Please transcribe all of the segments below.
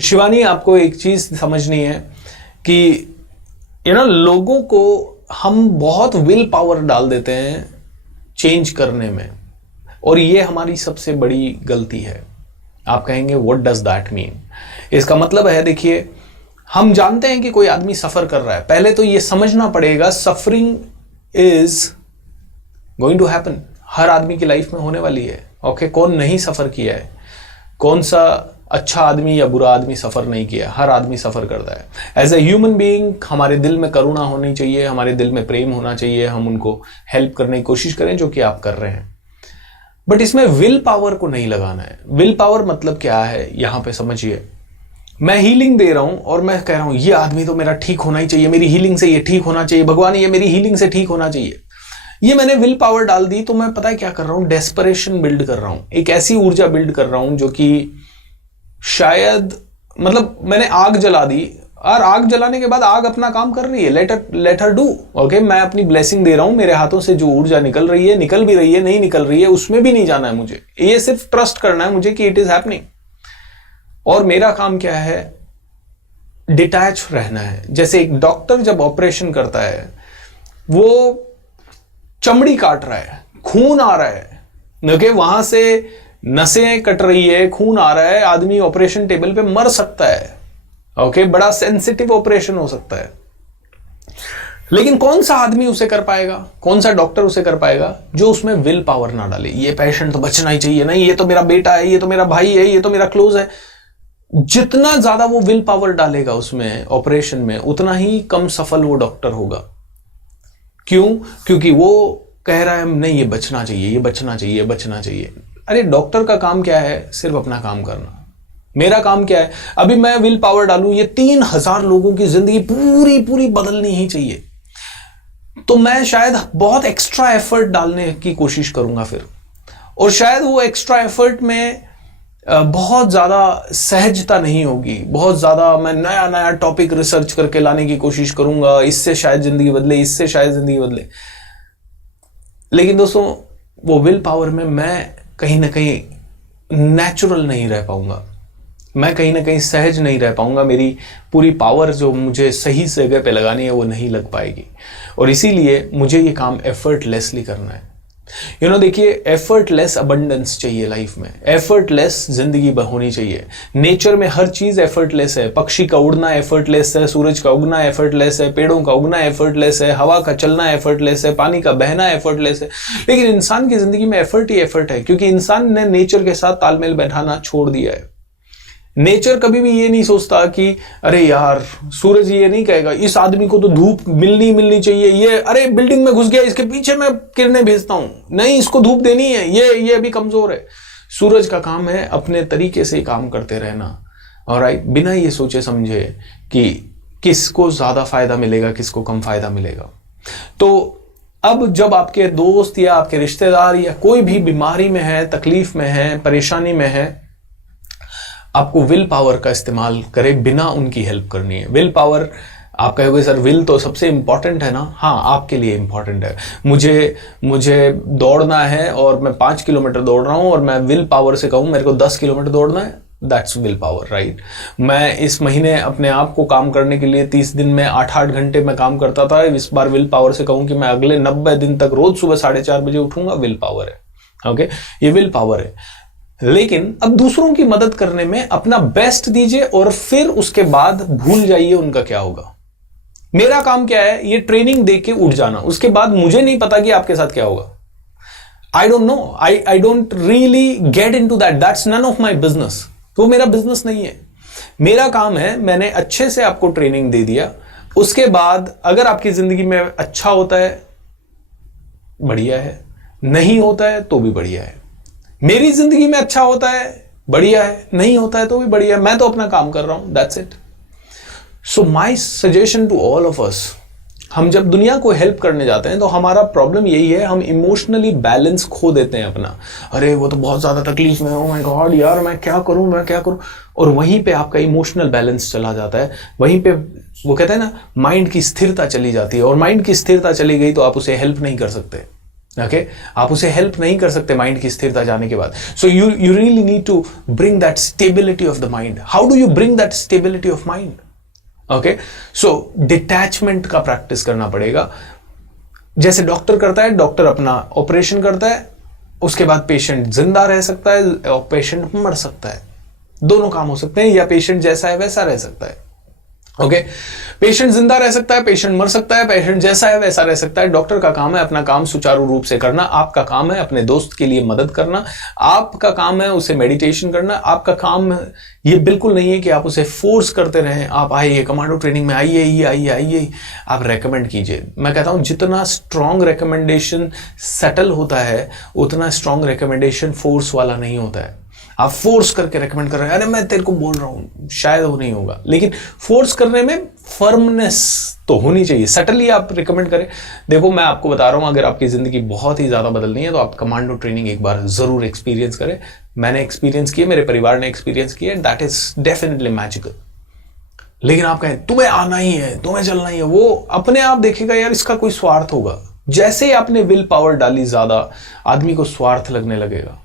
शिवानी, आपको एक चीज समझनी है कि लोगों को हम बहुत विल पावर डाल देते हैं चेंज करने में, और ये हमारी सबसे बड़ी गलती है। आप कहेंगे व्हाट डज दैट मीन? इसका मतलब है, देखिए, हम जानते हैं कि कोई आदमी सफर कर रहा है, पहले तो ये समझना पड़ेगा suffering is going to happen, हर आदमी की लाइफ में होने वाली है। ओके, कौन नहीं सफर किया है? कौन सा अच्छा आदमी या बुरा आदमी सफर नहीं किया? हर आदमी सफर करता है। एज ए ह्यूमन बीइंग हमारे दिल में करुणा होनी चाहिए, हमारे दिल में प्रेम होना चाहिए, हम उनको हेल्प करने की कोशिश करें, जो कि आप कर रहे हैं। बट इसमें विल पावर को नहीं लगाना है। विल पावर मतलब क्या है, यहां पे समझिए। मैं हीलिंग दे रहा हूं और मैं कह रहा हूं ये आदमी तो मेरा ठीक होना ही चाहिए, मेरी हीलिंग से ये ठीक होना चाहिए, भगवान ये मेरी हीलिंग से ठीक होना चाहिए। ये मैंने विल पावर डाल दी तो मैं पता है क्या कर रहा हूं, डेस्परेशन बिल्ड कर रहा हूं, एक ऐसी ऊर्जा बिल्ड कर रहा हूं जो कि शायद, मतलब मैंने आग जला दी, और आग जलाने के बाद आग अपना काम कर रही है, लेट हर डू। ओके, मैं अपनी ब्लेसिंग दे रहा हूं, मेरे हाथों से जो ऊर्जा निकल रही है, निकल भी रही है, नहीं निकल रही है, उसमें भी नहीं जाना है मुझे, ये सिर्फ ट्रस्ट करना है मुझे कि इट इज हैपनिंग। और मेरा काम क्या है, डिटैच रहना है। जैसे एक डॉक्टर जब ऑपरेशन करता है, वो चमड़ी काट रहा है, खून आ रहा है, ओके, वहां से नसें कट रही है, खून आ रहा है, आदमी ऑपरेशन टेबल पे मर सकता है। ओके, बड़ा सेंसिटिव ऑपरेशन हो सकता है। लेकिन कौन सा आदमी उसे कर पाएगा, कौन सा डॉक्टर उसे कर पाएगा, जो उसमें विल पावर ना डाले, ये पेशेंट तो बचना ही चाहिए, नहीं ये तो मेरा बेटा है, ये तो मेरा भाई है, ये तो मेरा क्लोज है। जितना ज्यादा वो विल पावर डालेगा उसमें ऑपरेशन में, उतना ही कम सफल वो डॉक्टर होगा। क्यों? क्योंकि वो कह रहा है नहीं ये बचना चाहिए, ये बचना चाहिए, बचना चाहिए। अरे डॉक्टर का काम क्या है? सिर्फ अपना काम करना। मेरा काम क्या है? अभी मैं विल पावर डालूं, ये 3000 लोगों की जिंदगी पूरी पूरी बदलनी ही चाहिए, तो मैं शायद बहुत एक्स्ट्रा एफर्ट डालने की कोशिश करूंगा फिर, और शायद वो एक्स्ट्रा एफर्ट में बहुत ज्यादा सहजता नहीं होगी, बहुत ज्यादा मैं नया नया टॉपिक रिसर्च करके लाने की कोशिश करूंगा, इससे शायद जिंदगी बदले, इससे शायद जिंदगी बदले। लेकिन दोस्तों, वो विल पावर में मैं कहीं ना कहीं नेचुरल नहीं रह पाऊंगा, मैं कहीं ना कहीं सहज नहीं रह पाऊंगा, मेरी पूरी पावर जो मुझे सही जगह पे लगानी है वो नहीं लग पाएगी। और इसीलिए मुझे ये काम एफर्टलेसली करना है। देखिए, एफर्टलेस अबंडेंस चाहिए लाइफ में, एफर्टलेस जिंदगी होनी चाहिए। नेचर में हर चीज एफर्टलेस है, पक्षी का उड़ना एफर्टलेस है, सूरज का उगना एफर्टलेस है, पेड़ों का उगना एफर्टलेस है, हवा का चलना एफर्टलेस है, पानी का बहना एफर्टलेस है। लेकिन इंसान की जिंदगी में एफर्ट ही एफर्ट है, क्योंकि इंसान ने नेचर के साथ तालमेल बैठाना छोड़ दिया है। नेचर कभी भी ये नहीं सोचता कि अरे यार, सूरज ये नहीं कहेगा इस आदमी को तो धूप मिलनी चाहिए, ये अरे बिल्डिंग में घुस गया, इसके पीछे मैं किरणें भेजता हूं, नहीं इसको धूप देनी है, ये अभी कमजोर है। सूरज का काम है अपने तरीके से काम करते रहना, ऑलराइट, बिना ये सोचे समझे कि किसको ज्यादा फायदा मिलेगा, किसको कम फायदा मिलेगा। तो अब जब आपके दोस्त या आपके रिश्तेदार या कोई भी बीमारी में है, तकलीफ में है, परेशानी में है, आपको विल पावर का इस्तेमाल करें, बिना उनकी हेल्प करनी है। विल पावर, आप कहोगे सर विल तो सबसे इंपॉर्टेंट है ना। हाँ, आपके लिए इंपॉर्टेंट है। मुझे दौड़ना है और मैं 5 किलोमीटर दौड़ रहा हूं और मैं विल पावर से कहूं मेरे को 10 किलोमीटर दौड़ना है, दैट्स विल पावर, राइट। मैं इस महीने अपने आप को काम करने के लिए 30 दिन में 8-8 घंटे में काम करता था, इस बार विल पावर से कहूं कि मैं अगले 90 दिन तक रोज सुबह 4:30 बजे उठूंगा, विल पावर है। ओके, ये विल पावर है। लेकिन अब दूसरों की मदद करने में अपना बेस्ट दीजिए और फिर उसके बाद भूल जाइए उनका क्या होगा। मेरा काम क्या है, ये ट्रेनिंग देके उठ जाना, उसके बाद मुझे नहीं पता कि आपके साथ क्या होगा। I don't know, I don't really get into that, that's none of my business. तो मेरा बिजनेस नहीं है। मेरा काम है, मैंने अच्छे से आपको ट्रेनिंग दे दिया, उसके बाद अगर आपकी जिंदगी में अच्छा होता है बढ़िया है, नहीं होता है तो भी बढ़िया है। मेरी जिंदगी में अच्छा होता है बढ़िया है, नहीं होता है तो भी बढ़िया है, मैं तो अपना काम कर रहा हूं, that's it. So my suggestion to all of us, हम जब दुनिया को हेल्प करने जाते हैं तो हमारा प्रॉब्लम यही है, हम इमोशनली बैलेंस खो देते हैं अपना। अरे वो तो बहुत ज्यादा तकलीफ में है, ओह माय गॉड यार मैं क्या करूं, और वहीं पे आपका इमोशनल बैलेंस चला जाता है, वहीं पे वो कहते हैं ना, माइंड की स्थिरता चली जाती है, और माइंड की स्थिरता चली गई तो आप उसे हेल्प नहीं कर सकते। ओके आप उसे हेल्प नहीं कर सकते माइंड की स्थिरता जाने के बाद. So you really need to bring that stability of the mind. How do you bring that stability of mind? Okay so detachment का प्रैक्टिस करना पड़ेगा. जैसे डॉक्टर करता है, डॉक्टर अपना ऑपरेशन करता है, उसके बाद पेशेंट जिंदा रह सकता है और पेशेंट मर सकता है. दोनों काम हो सकते हैं, या पेशेंट जैसा है वैसा रह सकता है. ओके पेशेंट जिंदा रह सकता है, पेशेंट मर सकता है, पेशेंट जैसा है वैसा रह सकता है. डॉक्टर का काम है अपना काम सुचारू रूप से करना. आपका काम है अपने दोस्त के लिए मदद करना. आपका काम है उसे मेडिटेशन करना. आपका काम ये बिल्कुल नहीं है कि आप उसे फोर्स करते रहें. आप आइए कमांडो ट्रेनिंग में, आइए आइए आइए. आप रेकमेंड कीजिए. मैं कहता हूं जितना स्ट्रॉन्ग रिकमेंडेशन सेटल होता है उतना स्ट्रॉन्ग रिकमेंडेशन फोर्स वाला नहीं होता है. आप फोर्स करके रेकमेंड कर रहे हैं, अरे मैं तेरे को बोल रहा हूं, शायद वो नहीं होगा. लेकिन फोर्स करने में फर्मनेस तो होनी चाहिए. सटनली आप रिकमेंड करें. देखो मैं आपको बता रहा हूं, अगर आपकी जिंदगी बहुत ही ज्यादा बदलनी है तो आप कमांडो ट्रेनिंग एक बार जरूर एक्सपीरियंस करें. मैंने एक्सपीरियंस किया, मेरे परिवार ने एक्सपीरियंस किया. That is definitely magical. लेकिन आप कहें तुम्हें आना ही है, तुम्हें चलना ही है, वो अपने आप देखेगा यार इसका कोई स्वार्थ होगा. जैसे ही आपने विल पावर डाली ज्यादा, आदमी को स्वार्थ लगने लगेगा.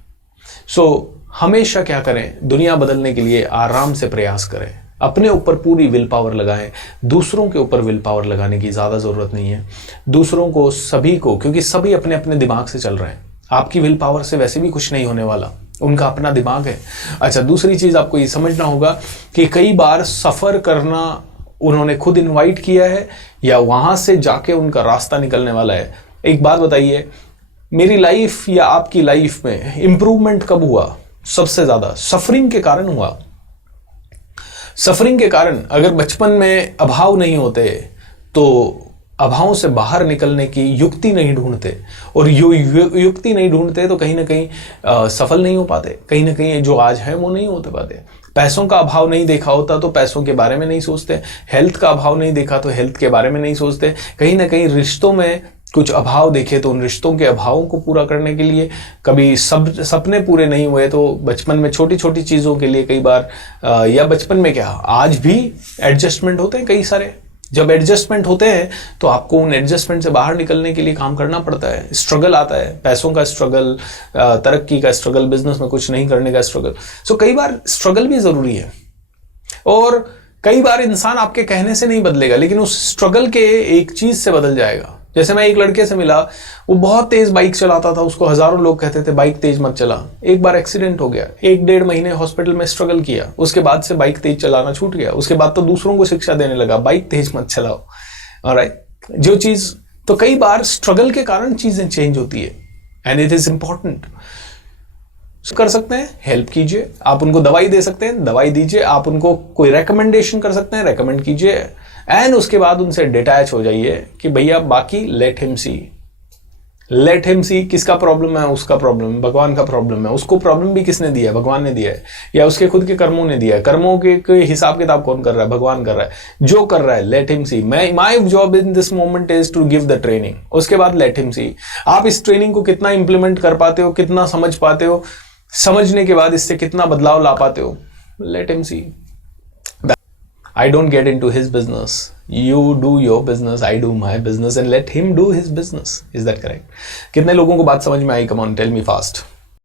सो हमेशा क्या करें, दुनिया बदलने के लिए आराम से प्रयास करें. अपने ऊपर पूरी विल पावर लगाएं. दूसरों के ऊपर विल पावर लगाने की ज़्यादा ज़रूरत नहीं है. दूसरों को, सभी को, क्योंकि सभी अपने अपने दिमाग से चल रहे हैं. आपकी विल पावर से वैसे भी कुछ नहीं होने वाला, उनका अपना दिमाग है. अच्छा दूसरी चीज़ आपको ये समझना होगा कि कई बार सफ़र करना उन्होंने खुद इन्वाइट किया है या वहाँ से जाके उनका रास्ता निकलने वाला है. एक बात बताइए, मेरी लाइफ या आपकी लाइफ में इम्प्रूवमेंट कब हुआ? सबसे ज्यादा सफरिंग के कारण हुआ. सफरिंग के कारण. अगर बचपन में अभाव नहीं होते तो अभावों से बाहर निकलने की युक्ति नहीं ढूंढते, और युक्ति नहीं ढूंढते तो कहीं ना कहीं सफल नहीं हो पाते. कहीं ना कहीं जो आज है वो नहीं होते पाते. पैसों का अभाव नहीं देखा होता तो पैसों के बारे में नहीं सोचते. हेल्थ का अभाव नहीं देखा तो हेल्थ के बारे में नहीं सोचते. कहीं ना कहीं रिश्तों में कुछ अभाव देखे तो उन रिश्तों के अभावों को पूरा करने के लिए, कभी सपने पूरे नहीं हुए तो बचपन में छोटी छोटी चीज़ों के लिए कई बार, या बचपन में क्या आज भी एडजस्टमेंट होते हैं कई सारे. जब एडजस्टमेंट होते हैं तो आपको उन एडजस्टमेंट से बाहर निकलने के लिए काम करना पड़ता है. स्ट्रगल आता है, पैसों का स्ट्रगल, तरक्की का स्ट्रगल, बिजनेस में कुछ नहीं करने का स्ट्रगल. सो कई बार स्ट्रगल भी ज़रूरी है. और कई बार इंसान आपके कहने से नहीं बदलेगा, लेकिन उस स्ट्रगल के एक चीज़ से बदल जाएगा. जैसे मैं एक लड़के से मिला, वो बहुत तेज बाइक चलाता था, उसको हजारों लोग कहते थे बाइक तेज मत चला. एक बार एक्सीडेंट हो गया, 1-1.5 महीने हॉस्पिटल में स्ट्रगल किया, उसके बाद से बाइक तेज चलाना छूट गया. उसके बाद तो दूसरों को शिक्षा देने लगा, बाइक तेज मत चलाओ. ऑलराइट, जो चीज, तो कई बार स्ट्रगल के कारण चीजें चेंज होती है एंड इट इज इंपॉर्टेंट. कर सकते हैं, हेल्प कीजिए. आप उनको दवाई दे सकते हैं, दवाई दीजिए. आप उनको कोई रेकमेंडेशन कर सकते हैं, रेकमेंड कीजिए. एंड उसके बाद उनसे डिटैच हो जाइए कि भैया बाकी लेट हिम सी. लेट हिम सी. किसका प्रॉब्लम है? उसका प्रॉब्लम है, भगवान का प्रॉब्लम है. उसको प्रॉब्लम भी किसने दिया है? भगवान ने दिया है, या उसके खुद के कर्मों ने दिया है. कर्मों के हिसाब किताब कौन कर रहा है? भगवान कर रहा है. जो कर रहा है let him see. My job in this moment is to give the training. उसके बाद लेट हिम सी. आप इस ट्रेनिंग को कितना इंप्लीमेंट कर पाते हो, कितना समझ पाते हो, समझने के बाद इससे कितना बदलाव ला पाते हो, let him see. I don't get into his business. You do your business, I do my business, and let him do his business. Is that correct? कितने लोगों को बात समझ में आई? Come on, tell me fast.